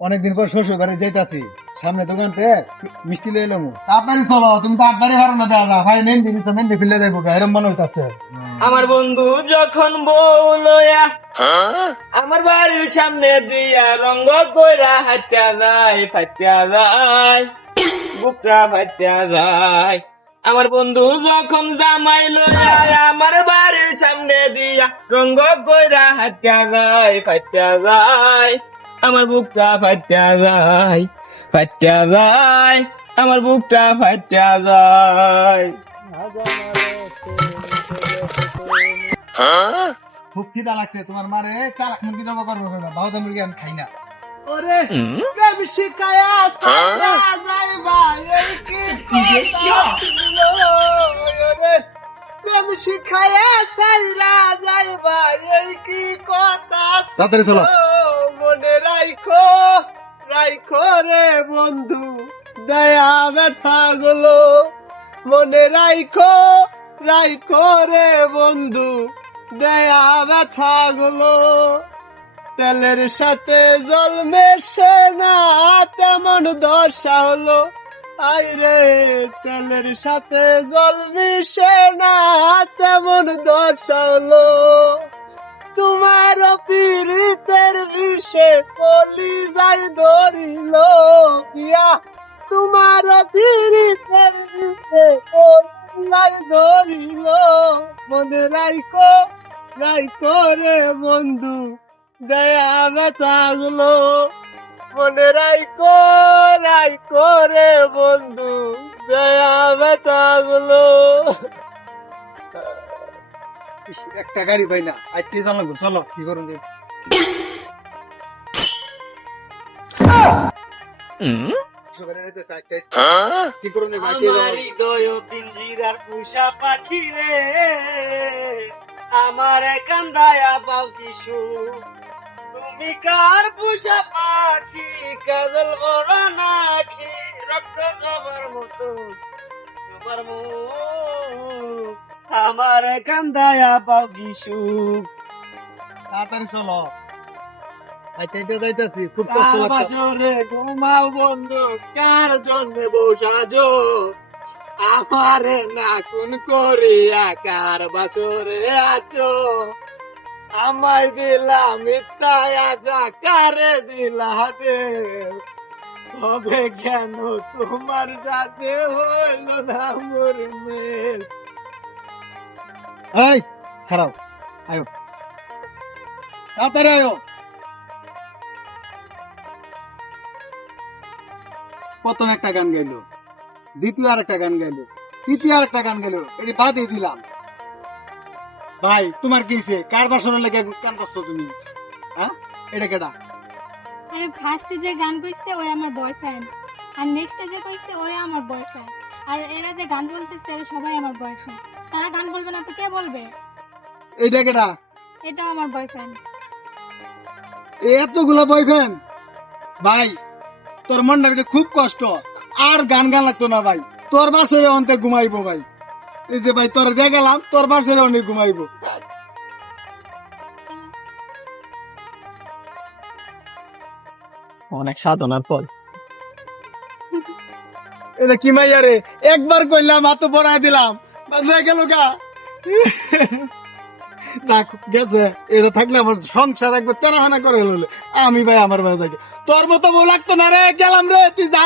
অনেকদিন পর শ্বশুর বাড়ি যাইতাছি। সামনে দোকান থেকে মিষ্টি লই এলাম তাড়াতাড়ি চলো, তুমি তাড়াতাড়ি হারো না যা ভাই, মেহেন্দি নিতে মেহেন্দি ফেলে দেবো, এরম মনে হইতাছে আমার বন্ধু যখন বউ লয়া, আমার বাড়ির সামনে দিয়া রঙ্গ কইরা হাতিয়া যায় ফাটিয়া যায় বুকরা ফাটিয়া যায়। আমার বন্ধু যখন জামাই লয়া, আমার বাড়ির সামনে দিয়া রঙ্গ কইরা হাতিয়া যায় ফাটিয়া যায়। আমার বুকটা ফাটিয়া যায় ফাটিয়া যায় আমার বুকটা ফাটিয়া যায়। খুব খিদা লাগছে তোমার মারে। চালাক মুরগি দেবো করব না বাহুদা মুরগি আমি খাই না। ওরে প্রেম শিখায়া সারা যাইবা এই কি প্রেম শিখায়া সারা যাইবা এই কি কথা? তাড়াতাড়ি চলো। রাইখো রাইখো রে বন্ধু, দয়া ব্যথা গুলো। মনে রাইখো রাইখো রে বন্ধু, দয়া ব্যথা গুলো। তেলের সাথে জল মেশে না, তেমন দশা হলো। আই রে, তেলের সাথে জল মিশে না, তেমন দশা হলো। তোমার পীড়িতের বিষে কলি যাই ধরিল পিয়া। তোমার পীড়িতের বিষে কলি ধরিল। মনে রাইখো রাইখো রে বন্ধু, দয়া বেতাগুলো মনে রাইখো রাইখো রে বন্ধু, দয়া বেতাগুলো একটা গাড়ি পাই না। আজকে জানাব চলো কি করুন যে। সকালে যাইতেছে, আজকে কি করুন যে, বাকি যাও। আমার হৃদয় পিঞ্জিরার পুষা পাখি রে। আমার কান্দায়া পাও কিশু তুমি কার পুষা পাখি? কাজল বড় নাখি রক্ত খাবার মতো। খাবার মুখ আমার কান্দায়া পাও কিশু তাড়াতাড়ি চলো। আইতে যাইতেছি খুব কষ্ট লাগছে। ঘুমাও বন্ধু কার জন্মে বসাজো আমারে না কোন করিয়া কার বাসরে আছো? আমায় দিলা মিথ্যা আজা কারে দিলা দে হবে কেন তোমার সাথে হইল না মোর মেল এই আয়ো। তাড়াতাড়ি আয়ো। প্রথম একটা গান গাইলো, দ্বিতীয় আর একটা গান গাইলো, তৃতীয় আর একটা গান এটি দিলাম। ভাই, তোমার কি হইছে? কার বাসনের লেগে গান করছ তুমি? হ্যাঁ? এটা কেটা আরে ফার্স্টে যে গান কইছে, ওই আমার বয়ফ্রেন্ড আর নেক্সটে যে কইছে, ওই আমার বয়ফ্রেন্ড আর এরা যে গান বলতেছে এরা সবাই আমার বয়ফ্রেন্ড তারা গান বলবে না তো কে বলবে? এইটা কেটা? এটাও আমার বয়ফ্রেন্ড এতগুলো বয়ফ্রেন্ড ভাই তোর মনটা খুব কষ্ট। আর গান গান লাগতো না ভাই। তোর বাসরে অন্তে ঘুমাইবো ভাই। এই যে ভাই তোর দিয়ে গেলাম তোর বাসরে অনেক ঘুমাইবো। অনেক সাধনার ফল। এটা কি মাইয়া রে? একবার কইলাম হাত পড়াই দিলাম। বাজনা গেল গা। যাক, গেছে। এটা থাকলে আমার সংসার একবার তেরাহানা করে হলো আমি ভাই আমার ভাই তোর মতো বউ লাগতো না রে, গেলাম রে, তুই যা।